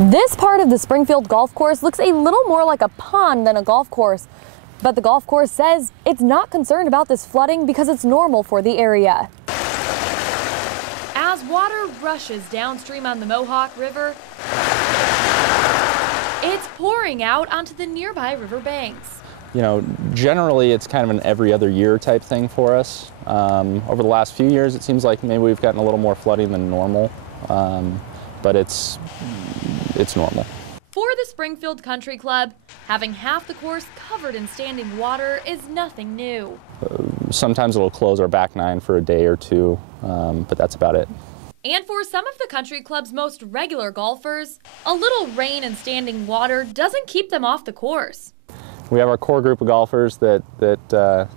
This part of the Springfield golf course looks a little more like a pond than a golf course, but the golf course says it's not concerned about this flooding because it's normal for the area. As water rushes downstream on the Mohawk River, it's pouring out onto the nearby riverbanks. You know, generally it's kind of an every other year type thing for us. Over the last few years, it seems like maybe we've gotten a little more flooding than normal, but it's normal. For the Springfield Country Club, having half the course covered in standing water is nothing new. Sometimes it'll close our back nine for a day or two, but that's about it. And for some of the country club's most regular golfers, a little rain and standing water doesn't keep them off the course. We have our core group of golfers that the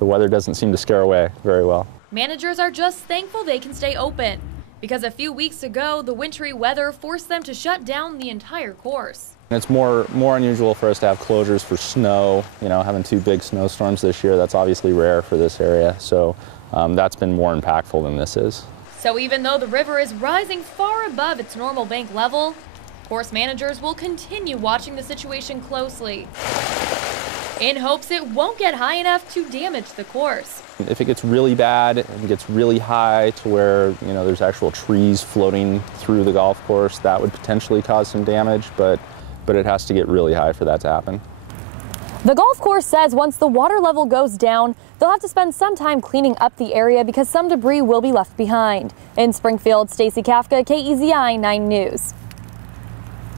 weather doesn't seem to scare away very well. Managers are just thankful they can stay open, because a few weeks ago, the wintry weather forced them to shut down the entire course. It's more unusual for us to have closures for snow. You know, having 2 big snowstorms this year, that's obviously rare for this area. So that's been more impactful than this is. So even though the river is rising far above its normal bank level, course managers will continue watching the situation closely, in hopes it won't get high enough to damage the course. If it gets really bad and gets really high to where, you know, there's actual trees floating through the golf course, that would potentially cause some damage, but it has to get really high for that to happen. The golf course says once the water level goes down, they'll have to spend some time cleaning up the area because some debris will be left behind. In Springfield, Stacey Kafka, KEZI 9 News.